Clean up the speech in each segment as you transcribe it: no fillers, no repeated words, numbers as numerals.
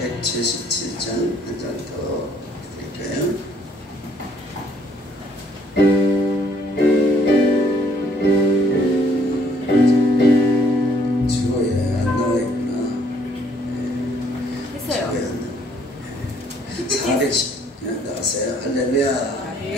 177장 한 장 더 드릴까요? 주어에 안 나와 있구나. 했어요. 주어에 안 나와. 410 나왔어요. 할렐루야. 네.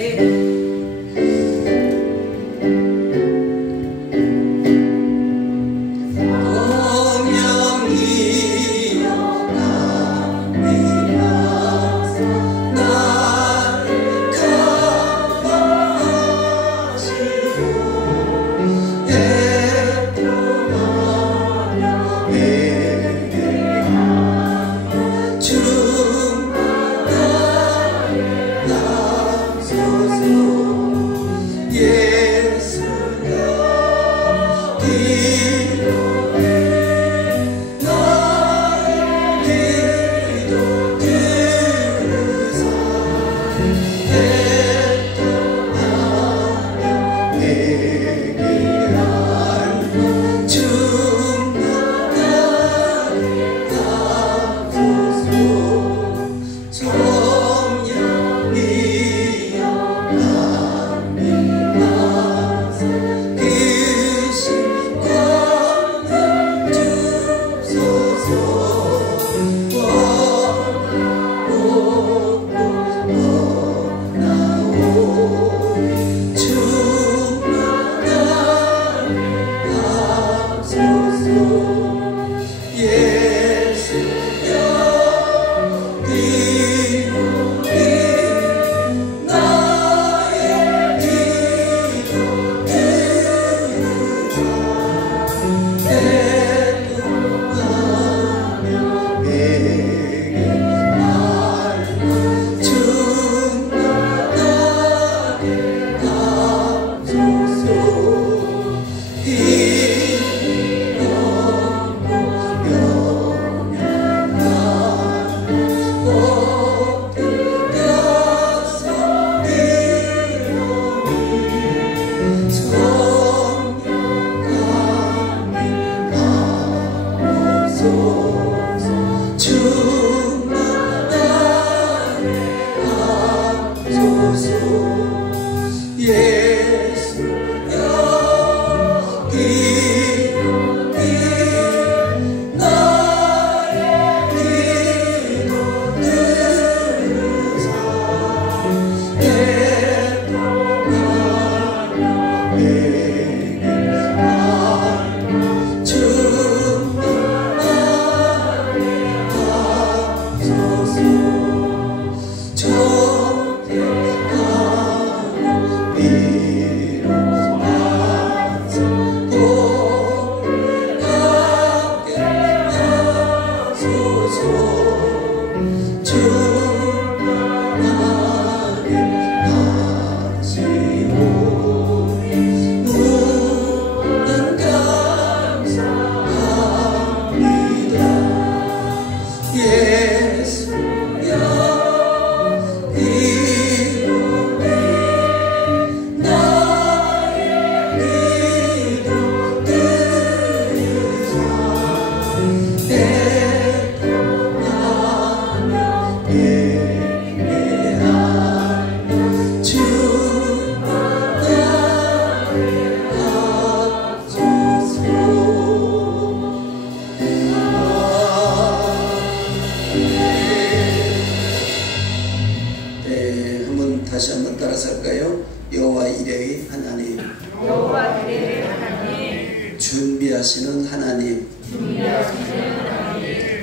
다시 한번 따라서 할까요? 여호와 이레의 하나님, 여호와 이레의 하나님, 준비하시는 하나님,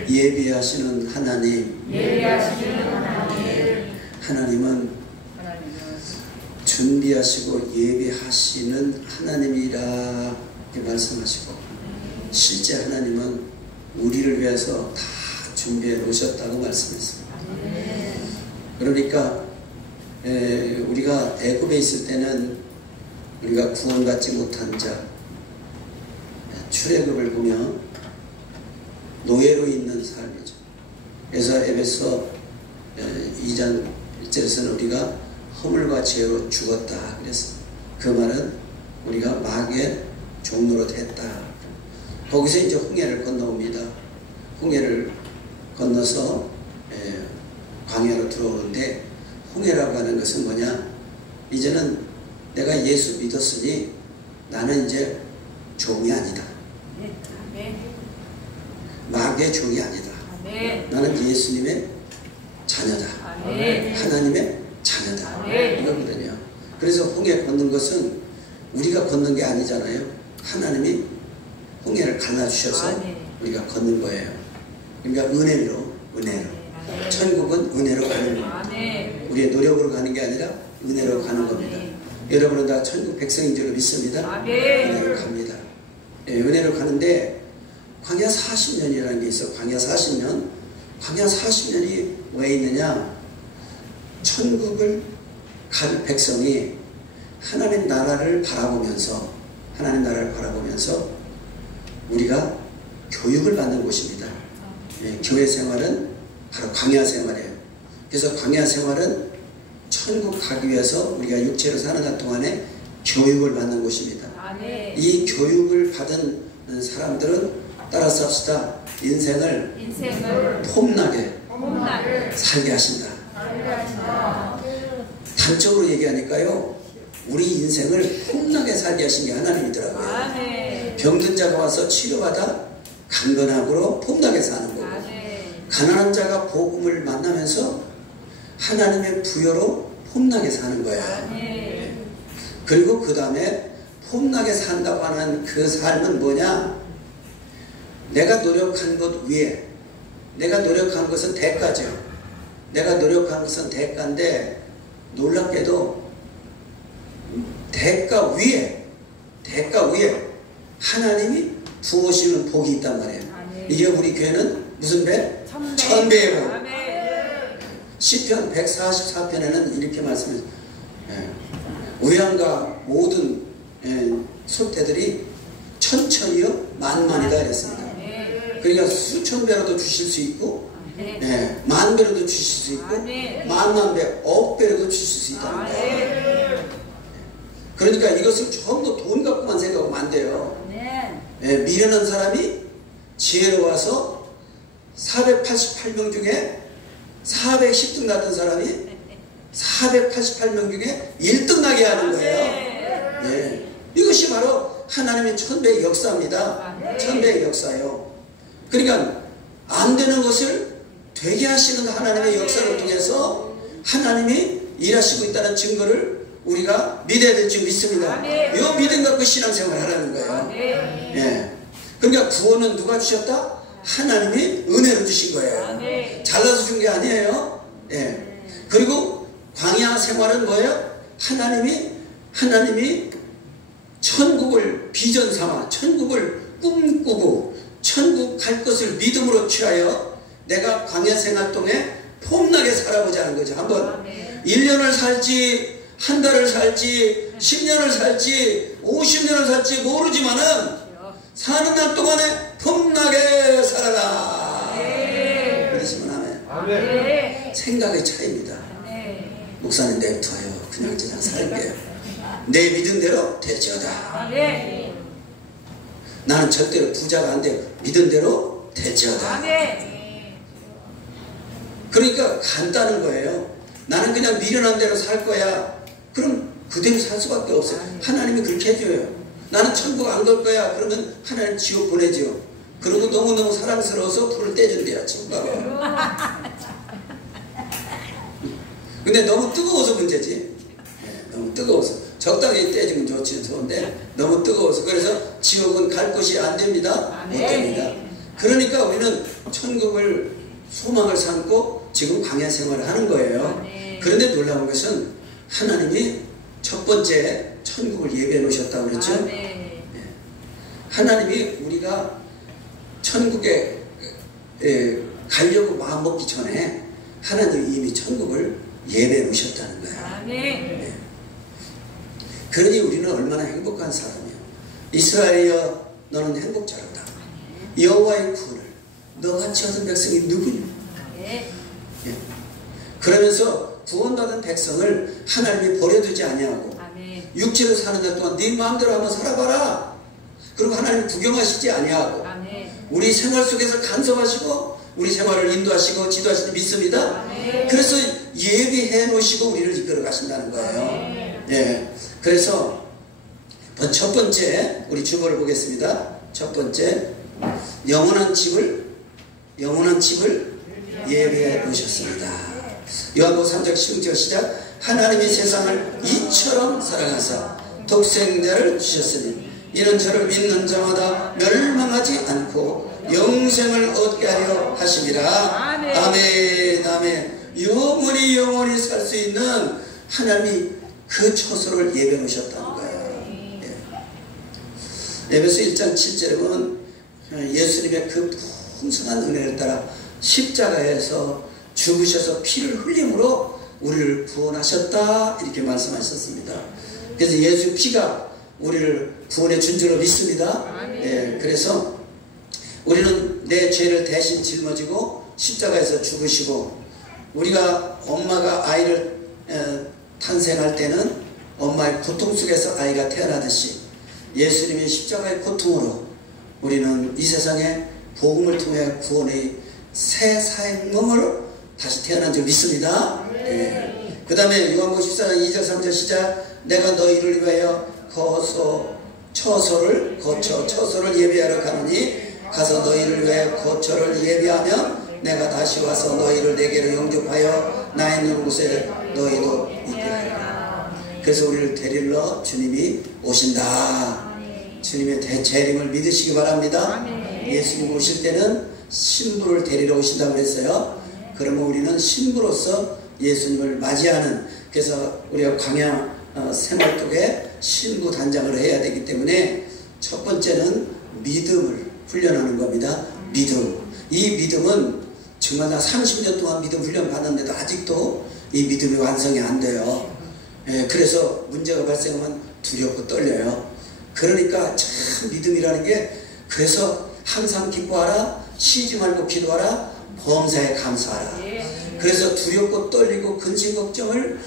예비하시는 하나님, 하나님은 준비하시고 예비하시는 하나님이라 이렇게 말씀하시고, 실제 하나님은 우리를 위해서 다 준비해 놓으셨다고 말씀했습니다. 그러니까 우리가 애굽에 있을 때는 우리가 구원받지 못한 자, 출애굽을 보면 노예로 있는 삶이죠. 그래서 에베소 2장 1절에서는 우리가 허물과 죄로 죽었다 그랬습니다. 그 말은 우리가 마귀의 종로로 됐다. 거기서 이제 홍해를 건너옵니다. 홍해를 건너서 광야로 들어오는데 홍해라고 하는 것은 뭐냐? 이제는 내가 예수 믿었으니 나는 이제 종이 아니다. 마귀의 종이 아니다. 나는 예수님의 자녀다. 하나님의 자녀다. 이거거든요. 그래서 홍해 걷는 것은 우리가 걷는 게 아니잖아요. 하나님이 홍해를 갈라주셔서 우리가 걷는 거예요. 그러니까 은혜로. 천국은 은혜로 가는 겁니다. 우리의 노력으로 가는 게 아니라 은혜로 가는 겁니다. 여러분은 다 천국 백성인 줄 믿습니다. 은혜로 갑니다. 예, 은혜로 가는데 광야 40년이라는 게 있어. 광야 40년. 광야 40년이 왜 있느냐? 천국을 갈 백성이 하나님 나라를 바라보면서 우리가 교육을 받는 곳입니다. 예, 교회 생활은 바로 광야 생활이에요. 그래서 광야 생활은 천국 가기 위해서 우리가 육체로 사는 한 동안에 교육을 받는 곳입니다. 이 교육을 받은 사람들은 따라서 합시다. 인생을 폼나게 살게 하신다. 단적으로 얘기하니까요, 우리 인생을 폼나게 살게 하신 게 하나님이더라고요. 병든 자가 와서 치료받아 강건하고 폼나게 사는 거고, 가난한 자가 복음을 만나면서 하나님의 부여로 폼나게 사는 거예요. 그리고 그 다음에 폼나게 산다고 하는 그 삶은 뭐냐? 내가 노력한 것 위에, 내가 노력한 것은 대가죠. 내가 노력한 것은 대가인데 놀랍게도 대가 위에 하나님이 부으시는 복이 있단 말이에요. 이게 우리 교회는 무슨 배? 천배의 복. 시편 144편에는 이렇게 말씀해요. 우양과 모든 소태들이 천천히요 만만이다 그랬습니다. 그러니까 수천 배로도 주실 수 있고, 만 배로도 주실 수 있고, 만만 배, 억 배로도 주실 수 있다는 거예요. 그러니까 이것을 전부 돈 갖고만 생각하면 안 돼요. 미련한 사람이 지혜로워서 488명 중에 410등 났던 사람이 488명 중에 1등 나게 하는 거예요. 이것이 바로 하나님의 천배의 역사입니다. 천배의 역사요. 그러니까 안 되는 것을 되게 하시는 하나님의 역사를 통해서 하나님이 일하시고 있다는 증거를 우리가 믿어야 될 줄 믿습니다. 이 믿음 갖고 신앙생활을 하라는 거예요. 그러니까 구원은 누가 주셨다? 하나님이 은혜로 주신 거예요. 잘라서 준 게 아니에요. 그리고 광야 생활은 뭐예요? 하나님이 천국을 비전 삼아 천국을 꿈꾸고 천국 갈 것을 믿음으로 취하여 내가 광야 생활 동에 폼나게 살아보자는 거죠. 한번 1년을 살지 한 달을 살지 10년을 살지 50년을 살지 모르지만은 사는 날 동안에 폼나게 살아라. 그러시면 아멘. 생각의 차이입니다. 목사님 내부터요 그냥 살게요. 내 믿음대로 되지어다. 나는 절대로 부자가 안 돼요. 믿음대로 되지어다. 그러니까 간다는 거예요. 나는 그냥 미련한 대로 살 거야. 그럼 그대로 살 수밖에 없어요. 하나님이 그렇게 해줘요. 나는 천국 안 갈 거야. 그러면 하나님 지옥 보내죠. 그러고 너무너무 사랑스러워서 불을 떼준대요. 지옥 가봐. 근데 너무 뜨거워서 문제지. 너무 뜨거워서. 적당히 떼주면 좋지, 좋은데 너무 뜨거워서. 그래서 지옥은 갈 곳이 안 됩니다. 못 됩니다. 그러니까 우리는 천국을 소망을 삼고 지금 광야 생활을 하는 거예요. 그런데 놀라운 것은 하나님이 첫 번째 천국을 예배해 놓으셨다고 그랬죠. 하나님이 우리가 천국에 가려고 마음 먹기 전에 하나님이 이미 천국을 예배해 놓으셨다는 거예요. 그러니 우리는 얼마나 행복한 사람이에요. 이스라엘이여 너는 행복자로다. 여호와의 구원을 너같이 얻은 백성이 누구냐. 그러면서 구원받은 백성을 하나님이 버려두지 아니하고 육체로 사는 날 동안 네 마음대로 한번 살아봐라. 그리고 하나님 구경하시지 아니하고 우리 생활 속에서 간섭하시고 우리 생활을 인도하시고 지도하시는 믿습니다. 그래서 예비해 놓으시고 우리를 이끌어 가신다는 거예요. 예. 그래서 첫 번째 우리 주보를 보겠습니다. 첫 번째, 영원한 집을 예비해 놓으셨습니다. 요한복음 3장 16절 시작. 하나님이 세상을 이처럼 사랑하사 독생자를 주셨으니 이는 저를 믿는 자마다 멸망하지 않고 영생을 얻게 하려 하심이라. 아멘. 아멘. 영원히 살 수 있는 하나님이 그 처소를 예비해 놓으셨다는 거예요. 예. 에베소 1장 7절에 보면 예수님의 그 풍성한 은혜를 따라 십자가에서 죽으셔서 피를 흘림으로 우리를 구원하셨다 이렇게 말씀하셨습니다. 그래서 예수 피가 우리를 구원해 준 줄로 믿습니다. 예, 그래서 우리는 내 죄를 대신 짊어지고 십자가에서 죽으시고, 우리가 엄마가 아이를 탄생할 때는 엄마의 고통 속에서 아이가 태어나듯이 예수님의 십자가의 고통으로 우리는 이 세상에 복음을 통해 구원의 새 생명으로 다시 태어난 줄 믿습니다. 예. 그 다음에 요한복음 14장 2절 3절 시작. 내가 너희를 위하여 처소를 예비하러 가노니 가서 너희를 위하여 거처를 예비하면 내가 다시 와서 너희를 내게로 영접하여 나 있는 곳에 너희도 있게 하리라. 그래서 우리를 데리러 주님이 오신다. 주님의 재림을 믿으시기 바랍니다. 예수님 오실 때는 신부를 데리러 오신다고 그랬어요. 그러면 우리는 신부로서 예수님을 맞이하는, 그래서 우리가 광야 생활속에 신부 단장을 해야 되기 때문에 첫 번째는 믿음을 훈련하는 겁니다. 믿음. 이 믿음은 정말 나 30년 동안 믿음 훈련 받았는데도 아직도 이 믿음이 완성이 안 돼요. 예, 그래서 문제가 발생하면 두렵고 떨려요. 그러니까 참 믿음이라는 게, 그래서 항상 기뻐하라, 쉬지 말고 기도하라, 범사에 감사하라. 그래서 두렵고 떨리고 근심 걱정을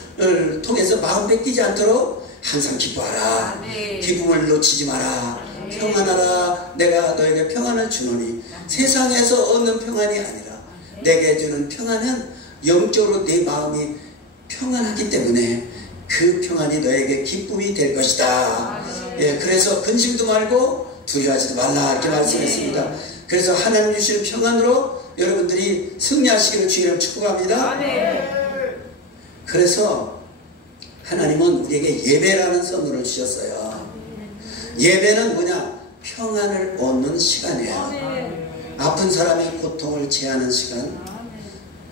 통해서 마음 뺏기지 않도록 항상 기뻐하라. 기쁨을 놓치지 마라. 평안하라. 내가 너에게 평안을 주노니 세상에서 얻는 평안이 아니라 내게 주는 평안은 영적으로 내 마음이 평안하기 때문에 그 평안이 너에게 기쁨이 될 것이다. 예, 그래서 근심도 말고 두려워하지도 말라 이렇게 말씀했습니다. 그래서 하나님 주시는 평안으로 여러분들이 승리하시기를 주님을 축복합니다. 그래서 하나님은 우리에게 예배라는 선물을 주셨어요. 예배는 뭐냐? 평안을 얻는 시간이에요. 아픈 사람이 고통을 제하는 시간,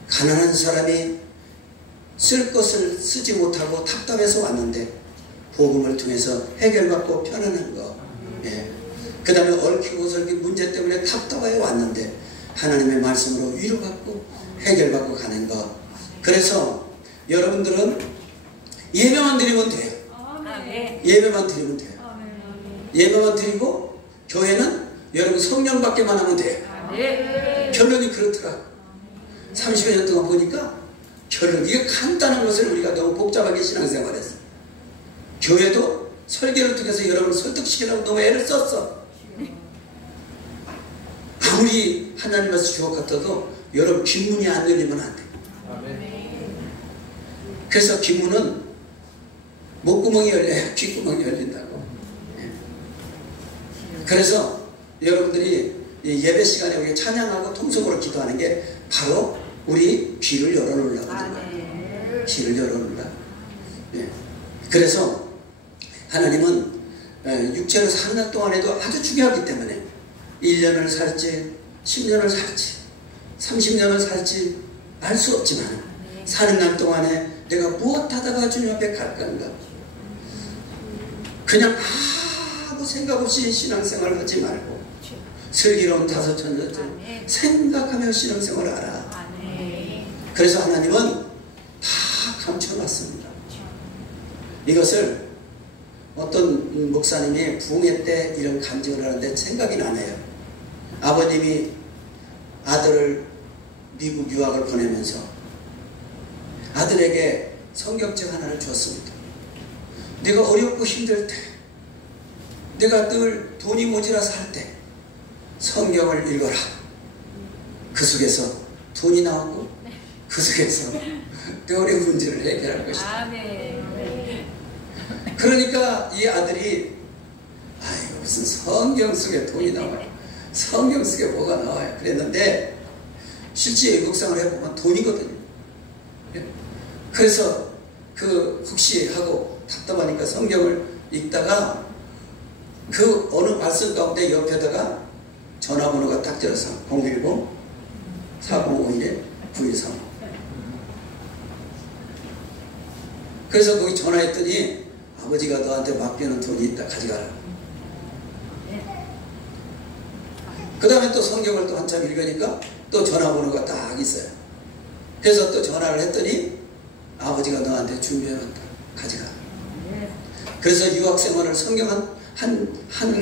가난한 사람이 쓸 것을 쓰지 못하고 답답해서 왔는데 복음을 통해서 해결받고 편안한 거. 예. 그 다음에 얽히고 설킨 문제 때문에 답답해 왔는데 하나님의 말씀으로 위로받고 해결받고 가는 것. 그래서 여러분들은 예배만 드리면 돼요. 예배만 드리면 돼요. 예배만 드리고 교회는 여러분 성령 받기만 하면 돼요. 결론이 그렇더라. 30여 년 동안 보니까 결론, 이게 간단한 것을 우리가 너무 복잡하게 신앙생활했어. 교회도 설교를 통해서 여러분을 설득시키려고 너무 애를 썼어. 아무리 하나님 말씀 주옥 같아도 여러분 귓문이 안 열리면 안 돼. 그래서 귓문은 목구멍이 열려야 귓구멍이 열린다고. 그래서 여러분들이 예배 시간에 우리 찬양하고 통성으로 기도하는 게 바로 우리 귀를 열어놓으려고 하는 거예요. 귀를 열어놓으려고. 그래서 하나님은 육체를 사는 동안에도 아주 중요하기 때문에 1년을 살지 10년을 살지 30년을 살지 알 수 없지만 사는 날 동안에 내가 무엇 하다가 주님 앞에 갈 건가, 그냥 아무 생각 없이 신앙생활을 하지 말고 슬기로운 다섯천년째 생각하며 신앙생활을 하라. 그래서 하나님은 다 감춰놨습니다. 이것을 어떤 목사님이 부흥회 때 이런 간증을 하는데 생각이 나네요. 아버님이 아들을 미국 유학을 보내면서 아들에게 성경책 하나를 줬습니다. 내가 어렵고 힘들 때, 내가 늘 돈이 모자라서 할 때 성경을 읽어라. 그 속에서 돈이 나오고 그 속에서 어려운 문제를 해결할 것이다. 그러니까 이 아들이 아이고 무슨 성경 속에 돈이 나와요. 성경 속에 뭐가 나와요. 그랬는데 실제 묵상을 해보면 돈이거든요. 그래서 그 혹시 하고 답답하니까 성경을 읽다가 그 어느 말씀 가운데 옆에다가 전화번호가 딱 들어서 010-4051-9135. 그래서 거기 전화했더니 아버지가 너한테 맡겨놓은 돈이 있다 가져가라. 그 다음에 또 성경을 또 한참 읽으니까 또 전화번호가 딱 있어요. 그래서 또 전화를 했더니 아버지가 너한테 준비해놨다 가져가. 그래서 유학생활을 성경 한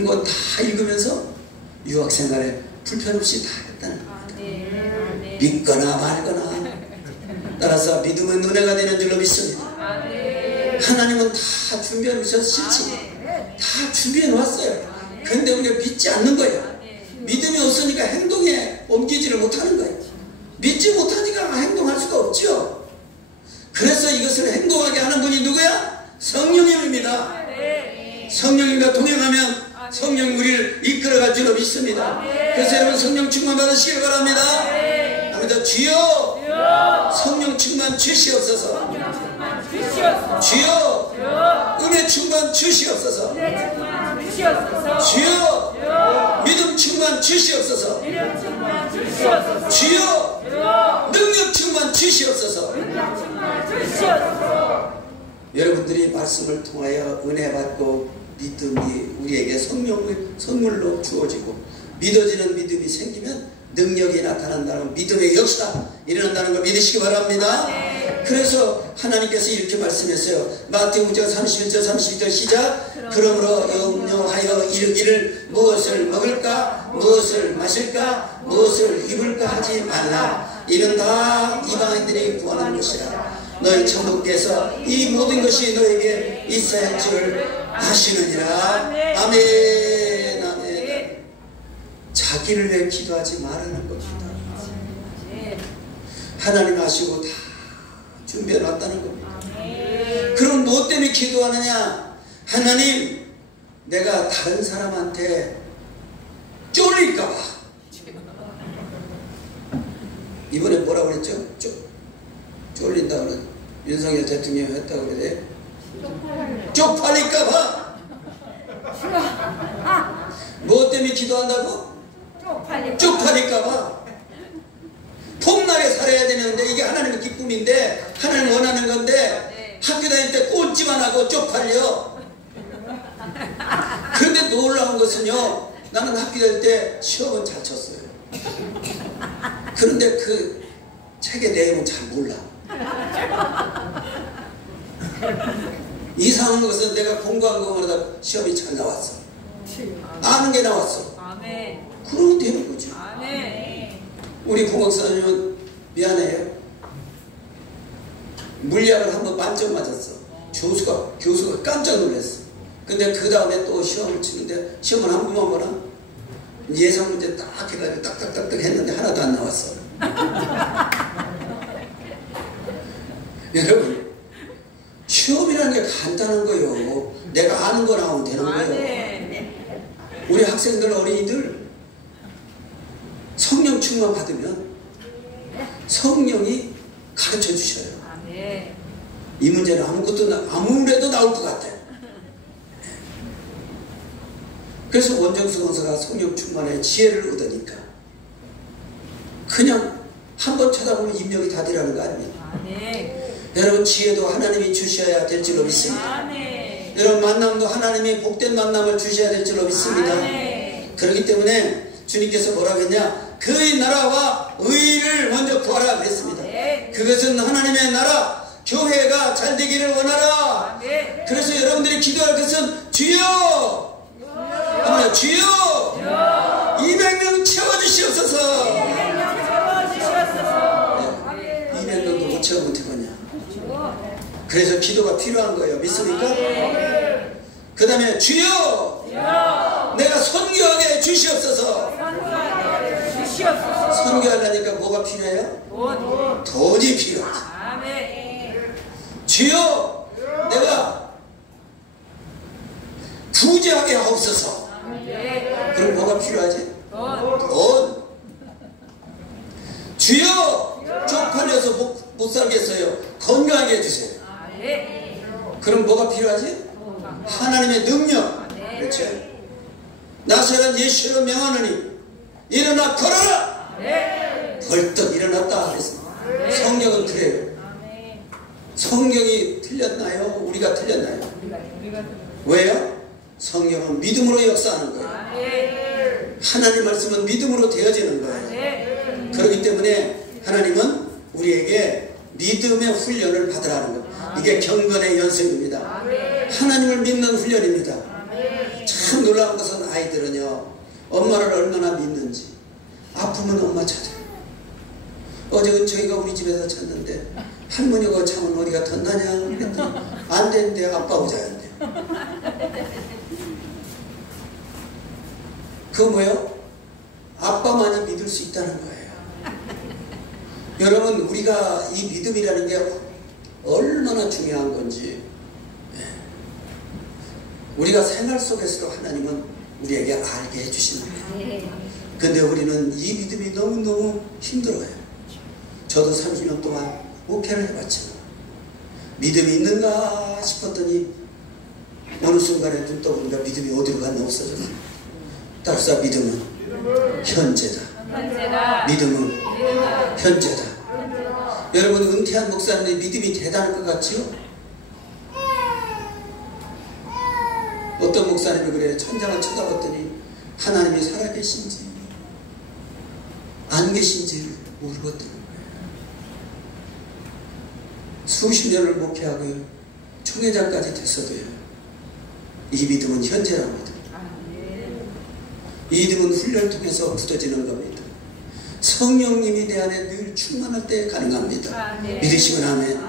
권 다 읽으면서 유학생활에 불편 없이 다 했다는 겁니다. 믿거나 말거나 따라서 믿음은 은혜가 되는 줄로 믿습니다. 하나님은 다 준비해 놓으셨을지 다 준비해 놓았어요. 그런데 우리가 믿지 않는 거예요. 믿음이 없으니까 행동에 옮기지를 못하는 거예요. 믿지 못하니까 행동할 수가 없죠. 그래서 이것을 행동하게 하는 분이 누구야? 성령님입니다. 성령님과 동행하면 성령이 우리를 이끌어갈 줄로 믿습니다. 그래서 여러분 성령 충만 받으시길 바랍니다. 아버지 주여 성령 충만 주시옵소서. 주여 은혜 충만 주시옵소서. 주여 믿음 충만 주시옵소서. 주여 능력 충만 주시옵소서. 여러분들이 말씀을 통하여 은혜 받고 믿음이 우리에게 선물로 주어지고 믿어지는 믿음이 생기면 능력이 나타난다는 믿음의 역사가 일어난다는 걸 믿으시기 바랍니다. 그래서 하나님께서 이렇게 말씀했어요. 마태복음 31절 32절 시작. 그러므로 염려하여 이르기를 무엇을 먹을까 무엇을 마실까 무엇을 입을까 하지 말라. 이는 다 이방인들이 구하는 것이라. 너희 천국께서 이 모든 것이 너에게 있어야 할 줄 아시느니라. 아멘. 아멘. 자기를 위해 기도하지 말라는 겁니다. 하나님 아시고 다 준비해 놨다는 겁니다. 그럼 뭐 때문에 기도하느냐? 하나님 내가 다른 사람한테 쫄릴까봐. 이번에 뭐라고 그랬죠? 쫄린다고 그래. 윤석열 대통령이 했다고 그래. 쪽팔릴까봐. 뭐 때문에 기도한다고? 쪽팔릴까봐. 폼나게 살아야 되는데 이게 하나님의 기쁨인데 하나님 원하는 건데 학교 다닐 때 꼴찌만 하고 쪽팔려. 그런데 놀라운 것은요, 나는 학교 다닐 때 시험은 잘 쳤어요. 그런데 그 책의 내용은 잘 몰라. 이상한 것은 내가 공부한 것보다 시험이 잘 나왔어. 아는 게 나왔어. 그러면 되는 거죠. 우리 공학사님은 미안해요. 물리학을 한번 만점 맞았어. 교수가 깜짝 놀랐어. 근데 그 다음에 또 시험을 치는데 시험을 한 번만 보나? 예상 문제 딱 해가지고 딱딱딱딱 했는데 하나도 안 나왔어. 여러분, 시험이라는 게 간단한 거예요. 내가 아는 거 나오면 되는 거예요. 우리 학생들, 어린이들 성령 충만 받으면 성령이 가르쳐 주셔요. 이 문제는 아무래도 나올 것 같아요. 그래서 원정수 강사가 성령 충만의 지혜를 얻으니까 그냥 한번 쳐다보면 입력이 다 되라는 거 아닙니까? 여러분, 지혜도 하나님이 주셔야 될 줄로 믿습니다. 여러분, 만남도 하나님이 복된 만남을 주셔야 될 줄로 믿습니다. 그렇기 때문에 주님께서 뭐라고 했냐? 그의 나라와 의를 먼저 구하라 그랬습니다. 그것은 하나님의 나라, 교회가 잘 되기를 원하라. 그래서 여러분들이 기도할 것은 주여! 아멘. 주여! 200명 채워주시옵소서. 200명도 못 채우면 되겠냐? 그래서 기도가 필요한 거예요. 믿습니까? 그 다음에 주여! 내가 선교하게 주시옵소서. 선교하려니까 뭐가 필요해요? 돈이 필요하지. 주여, 내가 부자하게 하옵소서. 그럼 뭐가 필요하지? 돈. 주여, 쪽팔려서 못 살겠어요. 건강하게 해주세요. 그럼 뭐가 필요하지? 하나님의 능력. 그렇죠? 나사렛 예수로 명하느니 일어나 걸어라. 벌떡 일어났다 그랬습니다. 성경은 그래요. 성경이 틀렸나요? 우리가 틀렸나요? 왜요? 성경은 믿음으로 역사하는 거예요. 하나님 말씀은 믿음으로 되어지는 거예요. 그렇기 때문에 하나님은 우리에게 믿음의 훈련을 받으라는 거예요. 이게 경건의 연습입니다. 하나님을 믿는 훈련입니다. 참 놀라운 것은 아이들은요, 엄마를 얼마나 믿는지. 아프면 엄마 찾아요. 어제 저희가 우리 집에서 찾는데 할머니가 잠은 어디 갔었나냐 그랬더니 안 되는데 아빠 오자야 한대요. 그거 뭐예요? 아빠만이 믿을 수 있다는 거예요. 여러분, 우리가 이 믿음이라는 게 얼마나 중요한 건지, 우리가 생활 속에서도 하나님은 우리에게 알게 해주시는 거예요. 근데 우리는 이 믿음이 너무너무 힘들어요. 저도 30년 동안 목회를 해봤죠. 믿음이 있는가 싶었더니 어느 순간에 눈 떠보니까 믿음이 어디로 갔나 없어졌어요. 따라서 믿음은 현재다. 믿음은 현재다. 여러분, 은퇴한 목사님들이 믿음이 대단한 것 같지요? 어떤 목사님이 그래요. 천장을 쳐다봤더니 하나님이 살아계신지 안 계신지를 모르겠다는 거예요. 수십 년을 목회하고 총회장까지 됐어도요, 이 믿음은 현재랍니다. 이 믿음은 훈련을 통해서 굳어지는 겁니다. 성령님이 내 안에 늘 충만할 때 가능합니다. 믿으시면 아멘.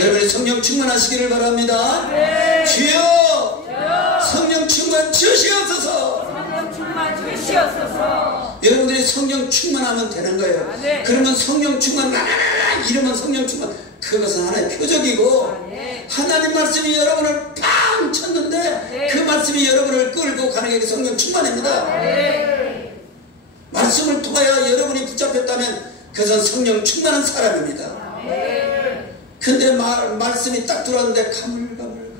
여러분이 성령 충만하시기를 바랍니다. 주여, 성령 충만 주시옵소서. 여러분들이 성령 충만하면 되는 거예요. 그러면 성령 충만 이러면 성령 충만, 그것은 하나의 표적이고, 하나님 말씀이 여러분을 팡 쳤는데 그 말씀이 여러분을 끌고 가는 게 성령 충만입니다. 말씀을 통하여 여러분이 붙잡혔다면 그것은 성령 충만한 사람입니다. 근데 말씀이 딱 들어왔는데 가물가물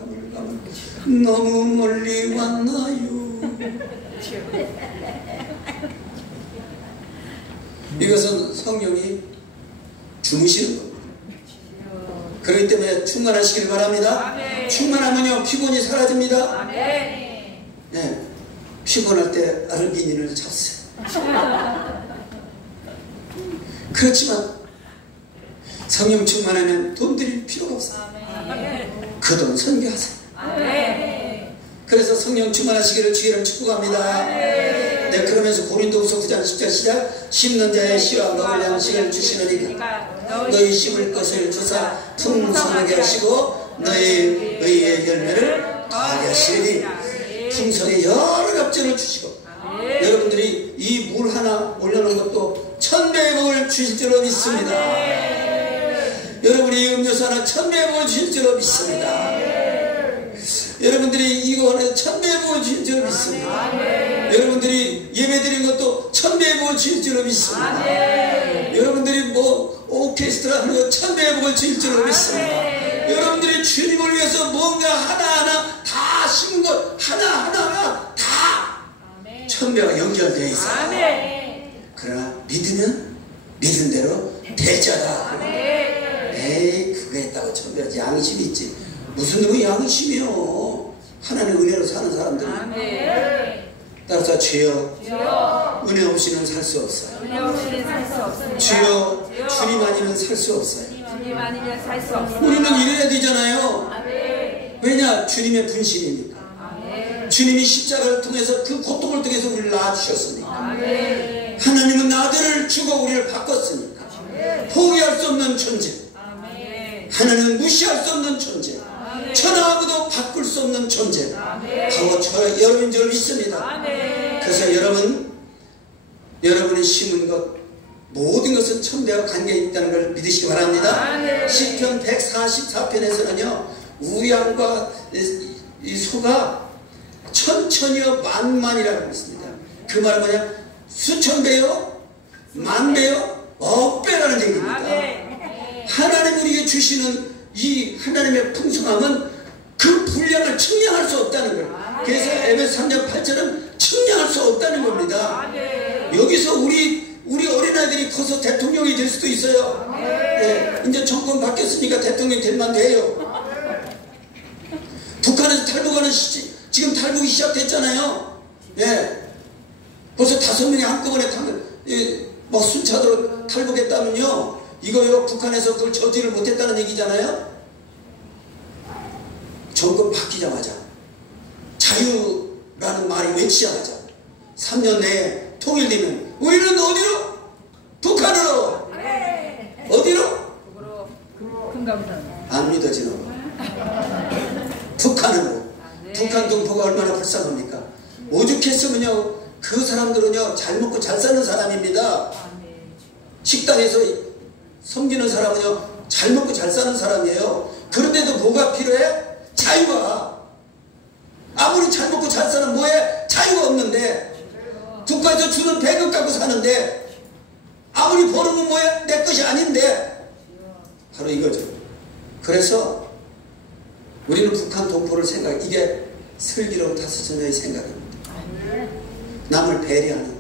너무 멀리 왔나요? 이것은 성령이 주무시는 겁니다. 그렇기 때문에 충만하시길 바랍니다. 충만하면요, 피곤이 사라집니다. 네, 피곤할 때 아르기닌을 잡으세요. 그렇지만 성령 충만하면 돈 드릴 필요가 없어요. 그 돈 선교하세요. 그래서 성령 충만하시기를 주의를 축복합니다. 네, 그러면서 고린도후서 9장 10절 시작. 심는 자의 씨와 먹을 양식을 주시느니까 너희 심을 것을 주사 풍성하게 하시고 너희 의의 열매를 더하게 하시리니, 풍성의 여러 갑절을 주시고, 여러분들이 이 물 하나 올려놓은 것도 1000배의 복을 주실 줄로 믿습니다. 여러분이 음료수 하나 1000배의 복을 주실 줄로 믿습니다. 여러분들이 이거 하나 1000배의 복을 주실 줄로 믿습니다. 여러분들이 예배드린 것도 1000배의 복을 주실 줄로 믿습니다. 여러분들이 뭐 오케스트라 하는 거 1000배의 복을 주실 줄로 믿습니다. 여러분들이 주님을 위해서 뭔가 하나하나 다 심은 것 하나하나가 다 1000배와 연결되어 있어요. 그러나 믿으면 믿은 대로 되잖아. 에이, 그거 했다고 1000배가 양심이 있지. 무슨 놈의 양심이요. 하나님의 은혜로 사는 사람들이. 따라서 주여, 은혜 없이는 살 수 없어요. 주여, 주님 아니면 살 수 없어요. 우리는 이래야 되잖아요. 왜냐? 주님의 분신이니까. 주님이 십자가를 통해서 그 고통을 통해서 우리를 낳아주셨으니까. 하나님은 아들을 주고 우리를 바꿨으니까. 포기할 수 없는 존재. 하나님은 무시할 수 없는 존재. 천하하고도 바꿀 수 없는 존재. 바로 여러분인 줄 믿습니다. 그래서 여러분이 심은 것 모든 것은 천배와 관계가 있다는 걸 믿으시기 바랍니다. 시편 144편에서는요 우리 양과 이 소가 천천히요 만만이라고 했습니다. 그 말은 뭐냐? 수천 배요, 만 배요, 억 배라는 얘기입니다. 하나님 우리에게 주시는 이 하나님의 풍성함은 그 분량을 측량할 수 없다는 거예요. 그래서 에베소 3장 8절은 측량할 수 없다는 겁니다. 여기서 우리 어린아이들이 커서 대통령이 될 수도 있어요. 예, 이제 정권 바뀌었으니까 대통령이 될만 돼요. 북한에서 탈북하는 지금 탈북이 시작됐잖아요. 예, 벌써 5명이 한꺼번에 뭐 순차적으로 탈북했다면요, 이거요 북한에서 그걸 저지를 못했다는 얘기잖아요. 정권 바뀌자마자 자유라는 말이 외치자마자 3년 내에 통일되면 우리는 어디로? 북한으로. 어디로? 안 믿어지는 거. 북한으로. 북한 동포가 얼마나 불쌍합니까? 오죽했으면요 그 사람들은요 잘 먹고 잘 사는 사람입니다. 식당에서 섬기는 사람은요 잘 먹고 잘 사는 사람이에요. 그런데도 뭐가 필요해? 자유가. 아무리 잘 먹고 잘 사는 뭐해? 자유가 없는데, 국가에서 주는 배급 갖고 사는데, 아무리 버는 뭐해? 내 것이 아닌데. 바로 이거죠. 그래서 우리는 북한 동포를 이게 슬기로운 다스처녀의 생각입니다. 남을 배려하는.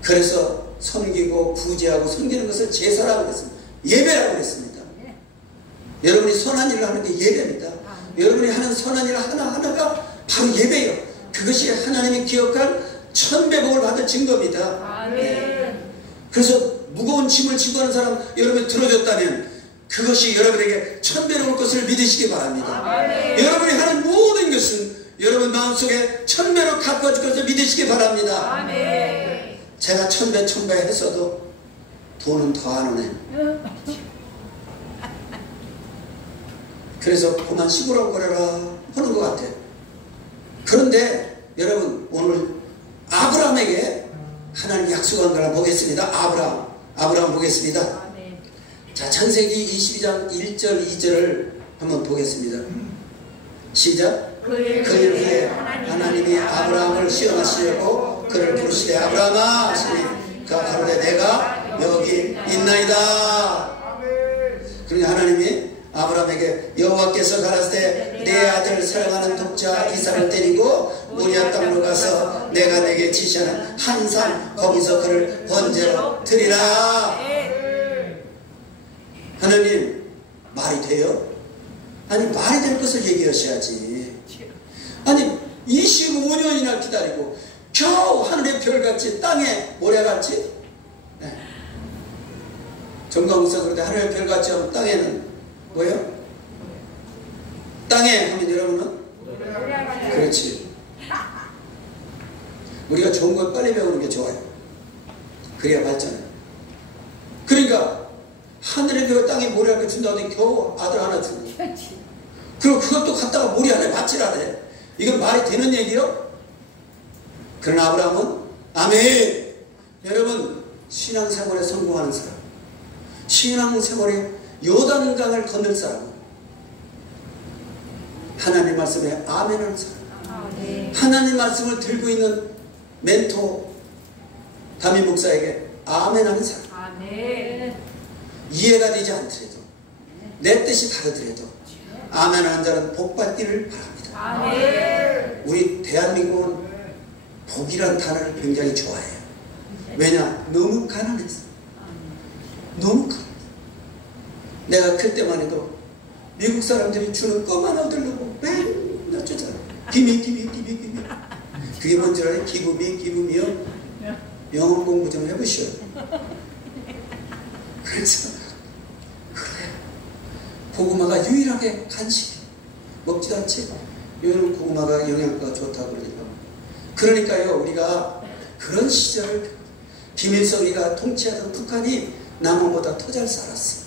그래서 섬기고 구제하고 섬기는 것을 제사라고 했습니다. 예배라고 했습니다. 여러분이 선한 일을 하는 게 예배입니다. 여러분이 하는 선한 일 하나하나가 바로 예배예요. 그것이 하나님이 기억할 천배복을 받은 증거입니다. 네. 그래서 무거운 짐을 지고 하는 사람 여러분이 들어줬다면 그것이 여러분에게 천배로 올 것을 믿으시기 바랍니다. 여러분이 하는 모든 것은 여러분 마음속에 천배로 가까워질 것을 믿으시기 바랍니다. 제가 천배 했어도 돈은 더 안 오네. 그래서 그만 씹으라고 그래라 하는 것 같아요. 그런데 여러분 오늘 아브라함에게 하나님 약속한 걸 보겠습니다. 아브라함 보겠습니다. 자, 창세기 22장 1절 2절을 한번 보겠습니다. 시작. 그일 후에 하나님이 아브라함을 시험하시려고 그를 부르시되 아브라함아 하시니 그가 가로되 내가 여기 있나이다. 그러니까 하나님이 아브라함에게 여호와께서 가라사대 내 아들 사랑하는 독자 이삭을 데리고 모리아 땅으로 가서 내가 내게 지시하는 한 산 거기서 그를 번제로 드리라. 하나님 말이 돼요? 아니 말이 될 것을 얘기하셔야지. 아니 25년이나 기다리고 겨우 하늘의 별같이 땅에 모래같이. 네. 정강우사 그런데 하늘의 별같이 하면 땅에는 뭐예요? 땅에 하면 여러분은? 그렇지. 우리가 좋은 걸 빨리 배우는 게 좋아요. 그래야 발전해. 그러니까 하늘의 별 땅에 모래를 준다고 겨우 아들 하나 주고 그리고 그것도 갖다가 모래 안에 바치라래. 이건 말이 되는 얘기요? 그러나 아브라함은 아멘. 여러분 신앙생활에 성공하는 사람, 신앙생활에 요단강을 건널 사람, 하나님 말씀에 아멘하는 사람, 하나님 말씀을 들고 있는 멘토 담임 목사에게 아멘하는 사람, 이해가 되지 않더라도 내 뜻이 다르더라도 아멘하는 자는 복받기를 바랍니다. 우리 대한민국은 복이란 단어를 굉장히 좋아해요. 왜냐? 너무 가난해서. 너무 가난해서. 내가 그때만 해도 미국 사람들이 주는 것만 얻으려고 맨날 쫓아요. 기미. 그게 뭔지 알아요? 기금이요? 영어 공부 좀 해보시오. 그래서 그래 고구마가 유일하게 간식이 먹지도 않지. 요즘 고구마가 영양가가 좋다고 그러니까요 우리가 그런 시절을 김일성이가 통치하던 북한이 남한보다 더 잘 살았어.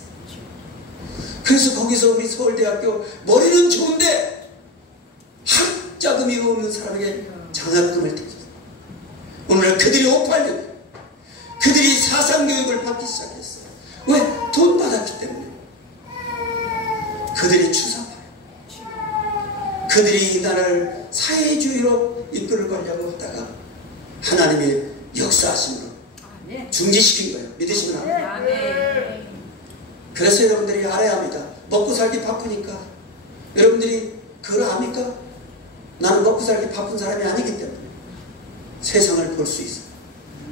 그래서 거기서 우리 서울대학교 머리는 좋은데 학자금이 없는 사람에게 장학금을 줬어. 오늘날 그들이 586 그들이 사상교육을 받기 시작했어요. 왜? 돈 받았기 때문에. 그들이 추상파예요. 그들이 이 나라를 사회주의로 이끌어가려고 하다가 하나님의 역사하심으로 중지시킨 거예요. 믿으시면 아멘. 그래서 여러분들이 알아야 합니다. 먹고 살기 바쁘니까. 여러분들이 그걸 압니까? 나는 먹고 살기 바쁜 사람이 아니기 때문에 세상을 볼 수 있어요.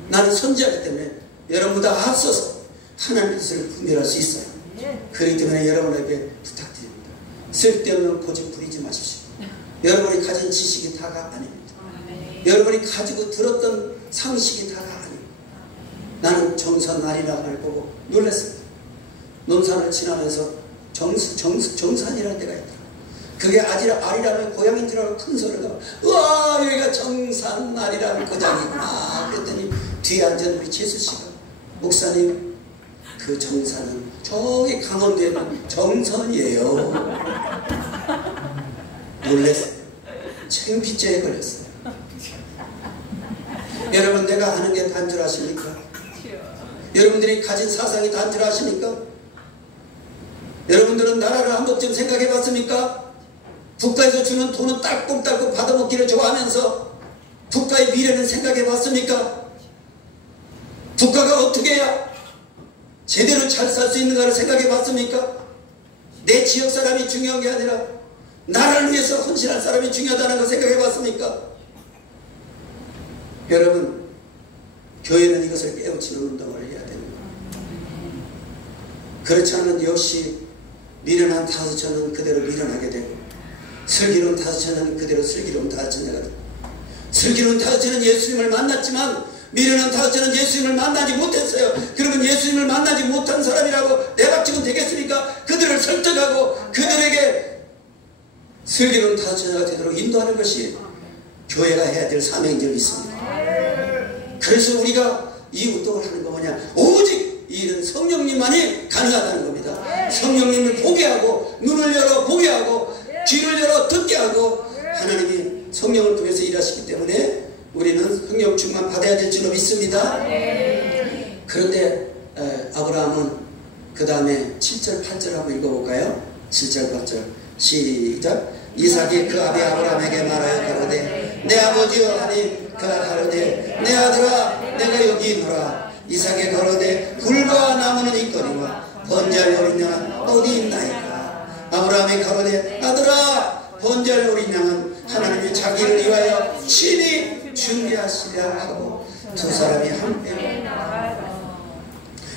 나는 선지하기 때문에 여러분보다 앞서서 하나님의 뜻을 분별할 수 있어요. 그렇기 때문에 여러분에게 부탁드립니다. 쓸데없는 고집 부리지 마십시오. 여러분이 가진 지식이 다가 아닙니다. 여러분이 가지고 들었던 상식이 다가 아닙니다. 나는 정선 아리랑을 보고 놀랐습니다. 논산을 지나면서 정산이라는 데가 있더라. 그게 아리랑의 고향인 줄 알고 큰 소리가 우와 여기가 정산 아리랑 고장이구나. 그랬더니 뒤에 앉은 우리 재수씨가 목사님 그 정산은 저기 강원도에 있는 정선이에요. 놀랐어요. 창피죄에 걸렸어요. 여러분 내가 하는 게 단 줄 아십니까? 여러분들이 가진 사상이 단 줄 아십니까? 여러분들은 나라를 한 번쯤 생각해 봤습니까? 국가에서 주는 돈은 딸꾹딸꾹 받아먹기를 좋아하면서 국가의 미래는 생각해 봤습니까? 국가가 어떻게 해야 제대로 잘 살 수 있는가를 생각해 봤습니까? 내 지역 사람이 중요한 게 아니라 나라를 위해서 헌신할 사람이 중요하다는 걸 생각해 봤습니까? 여러분 교회는 이것을 깨우치는 운동을 해야 됩니다. 그렇지 않으면 역시 미련한 다섯천은 그대로 미련하게 되고 슬기로운 다섯천은 그대로 슬기로운 다섯천이가 되고 슬기로운 다섯천은 예수님을 만났지만 미련한 다섯천은 예수님을 만나지 못했어요. 그러면 예수님을 만나지 못한 사람이라고 내박치면 되겠습니까? 그들을 설득하고 그들에게 슬기로운 다섯천이가 되도록 인도하는 것이 교회가 해야 될 사명인 줄 믿습니다. 그래서 우리가 이 운동을 하는 거 뭐냐? 오직 이 일은 성령님만이 가능하다는 겁니다. 성령님을 보게 하고 눈을 열어 보게 하고 귀를 열어 듣게 하고 하나님이 성령을 통해서 일하시기 때문에 우리는 성령 충만 받아야 될 줄로 믿습니다. 그런데 아브라함은 그 다음에 7절 8절 한번 읽어볼까요? 7절 8절 시작. 이삭이 그 아비 아브라함에게 말하여 가로되 내 아버지여 하니 그가 가로되 내 아들아 내가 여기 있노라. 이삭이 가로되 불과 나무는 있거니와 번제할 어린 양은 어디 있나이까. 아브라함이 가로되 아들아 번제할 어린 양은 하나님이 자기를 위하여 친히 준비하시려 하고 두 사람이 함께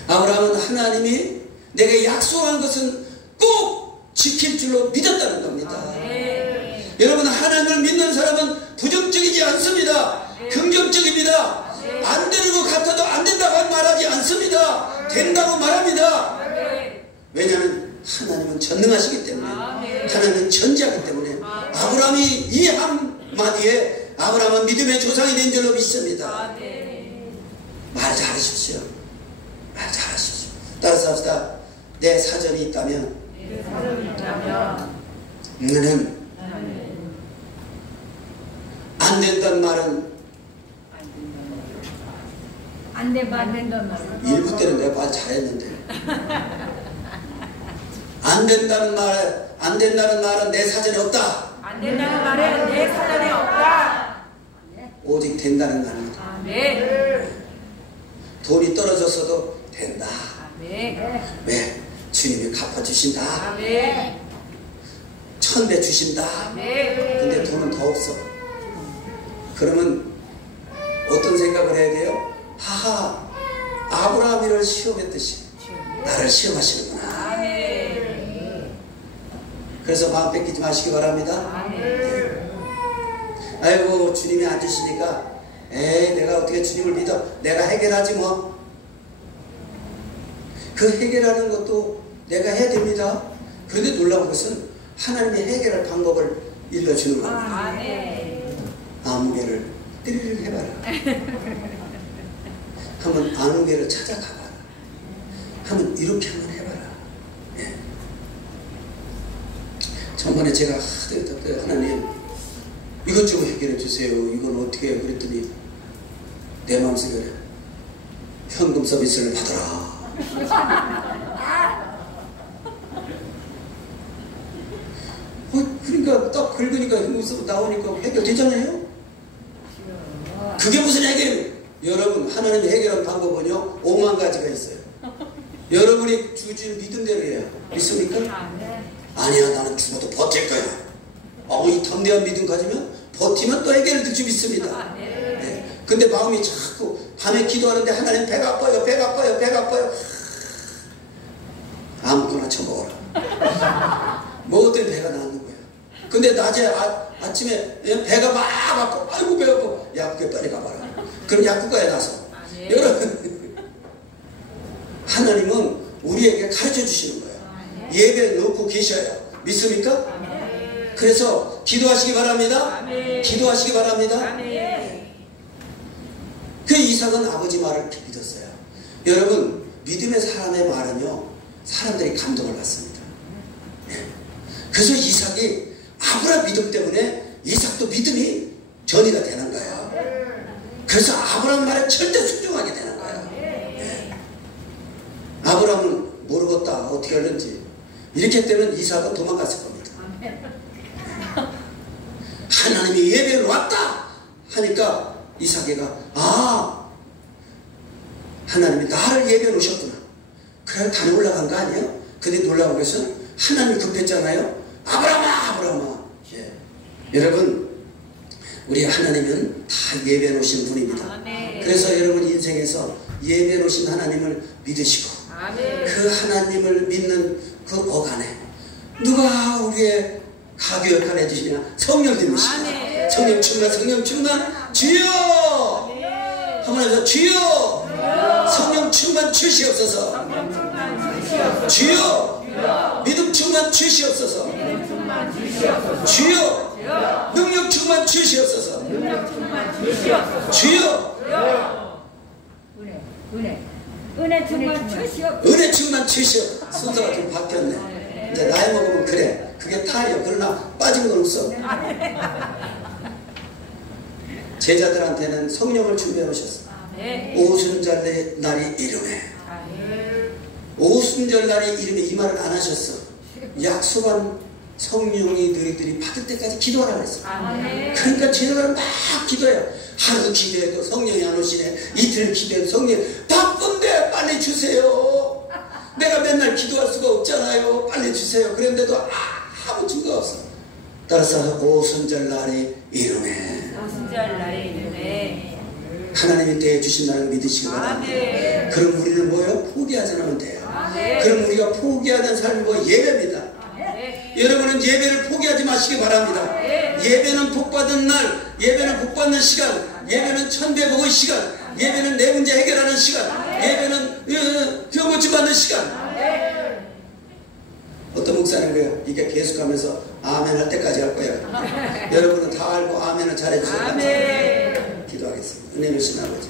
아브라함은 하나님이 내게 약속한 것은 꼭 지킬 줄로 믿었다는 겁니다. 여러분 하나님을 믿는 사람은 부정적이지 않습니다. 긍정적입니다. 안 되는 것 같아도 안 된다고 말하지 않습니다. 된다고 말합니다. 왜냐하면 하나님은 전능하시기 때문에 하나님은 전지하기 때문에 아브라함이 이 한마디에 아브라함은 믿음의 조상이 된 줄로 믿습니다. 말 잘하십시오. 말 잘하십시오. 따라서 합시다. 내 사전이 있다면 너는 안 된다는 말은 안 된다는 말은 일부 때는 내가 말 잘했는데 안 된다는 말은 내 사전에 없다. 안 된다는 말은 내 사전에 없다. 오직 된다는 말은 돈이 떨어졌어도 된다. 왜? 주님이 갚아주신다. 1000배 주신다. 근데 돈은 더 없어. 그러면 어떤 생각을 해야 돼요? 하하, 아브라함이를 시험했듯이 나를 시험하시는구나. 그래서 마음 뺏기지 마시기 바랍니다. 아이고 주님이 안 주시니까 에이 내가 어떻게 주님을 믿어. 내가 해결하지 뭐. 그 해결하는 것도 내가 해야 됩니다. 그런데 놀라운 것은 하나님이 해결할 방법을 일러주는 겁니다. 아무개를 띠리를 해봐라. 한번 아무개를 찾아가봐라. 한번 이렇게 한번 해봐라. 예. 전번에 제가 하나님 이것 좀 해결해 주세요. 이건 어떻게 해요? 그랬더니 내 마음속에 현금 서비스를 받아라. 그러니까 딱 긁으니까 현금 서비스 나오니까 해결되잖아요. 그게 무슨 해결이에요? 여러분, 하나님이 해결한 방법은요 5만 가지가 있어요. 여러분이 주질 믿음대로 해요. 믿습니까? 아니야, 나는 죽어도 버틸 거야. 이 담대한 믿음 가지면 버티면 또 해결을 될 줄 믿습니다. 네. 근데 마음이 자꾸 밤에 기도하는데 하나님 배가 아파요, 배가 아파요, 배가 아파요. 아무거나 쳐먹어라. 먹었더니 배가 나는 거야. 근데 낮에 아침에 배가 막 아파. 아이고 배가 아파. 약국에 빨리 가봐라. 그럼 약국가에 나서. 여러분, 하나님은 우리에게 가르쳐 주시는 거예요. 예배 놓고 계셔야. 믿습니까? 그래서 기도하시기 바랍니다. 기도하시기 바랍니다. 그 이삭은 아버지 말을 믿었어요. 여러분, 믿음의 사람의 말은요 사람들이 감동을 받습니다. 네. 그래서 이삭이 아브라함 믿음 때문에 이삭도 믿음이 전이가 되는 거예요. 그래서 아브라함 말에 절대 순종하게 되는 거예요. 네. 아브라함은 모르겠다 어떻게 하는지. 이렇게 되면 이삭은 도망갔을 겁니다. 하나님이 예배를 왔다 하니까 이삭이가 하나님이 나를 예배해 놓으셨구나. 그래 단에 올라간 거 아니에요? 근데 놀라운 것은 하나님이 급했잖아요. 아브라함아. 예. 여러분, 우리 하나님은 다 예배해 놓으신 분입니다. 그래서 여러분 인생에서 예배해 놓으신 하나님을 믿으시고 그 하나님을 믿는 그 어간에 누가 우리의 가교 역할을 해주시냐? 성령 되시냐? 성령 충만 주여! 한번 해서 주여! 성령 충만 주시옵소서. 주여! 믿음 충만 주시옵소서. 주여! 능력 충만 주시옵소서. 주여! 은혜 충만 주시옵소서. 은혜 충만 주시옵소서. 순서가 좀 바뀌었네. 이제 나이 먹으면 그래. 그게 탈이요. 그러나 빠진 건 없어. 제자들한테는 성령을 준비해 오셨어. 오순절 날이 이름에. 오순절 날이 이름에 이 말을 안 하셨어. 약속한 성령이 너희들이 받을 때까지 기도하라 그랬어. 그러니까 제자들은 막 기도해요. 하루 기도해도 성령이 안 오시네. 이틀 기도해도 성령이 바쁜데 빨리 주세요. 내가 맨날 기도할 수가 없잖아요. 빨리 주세요. 그런데도 아무 증거 없어. 따라서 오순절 날이 이름에. 오순절 날이 이름에. 하나님이 대해주신다는 걸 믿으시기 바랍니다. 그럼 우리는 뭐예요? 포기하지 않으면 돼요. 그럼 우리가 포기하는 삶이 뭐 예배입니다. 여러분은 예배를 포기하지 마시기 바랍니다. 예배는 복받은 날, 예배는 복받는 시간, 예배는 천배복의 시간, 예배는 내 문제 해결하는 시간, 예배는 병고침 받는 시간. 어떤 목사님 거예요? 이게 계속하면서 아멘 할 때까지 할 거예요. 여러분은 다 알고 아멘을 잘해주셔서 감사합니다. 기도하겠습니다. 은혜 주신 아버지,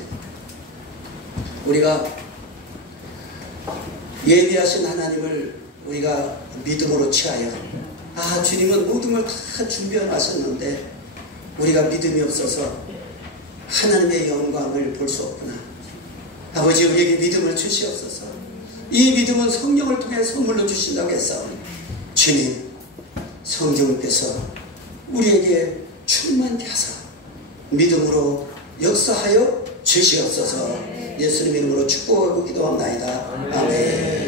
우리가 예비하신 하나님을 우리가 믿음으로 취하여 주님은 모든 걸 다 준비해 놨었는데 우리가 믿음이 없어서 하나님의 영광을 볼 수 없구나. 아버지, 우리에게 믿음을 주시옵소서. 이 믿음은 성령을 통해 선물로 주신다고 했사오니 주님, 성령께서 우리에게 충만케 하사 믿음으로 역사하여 주시옵소서. 예수님 이름으로 축복하고 기도합나이다. 아멘.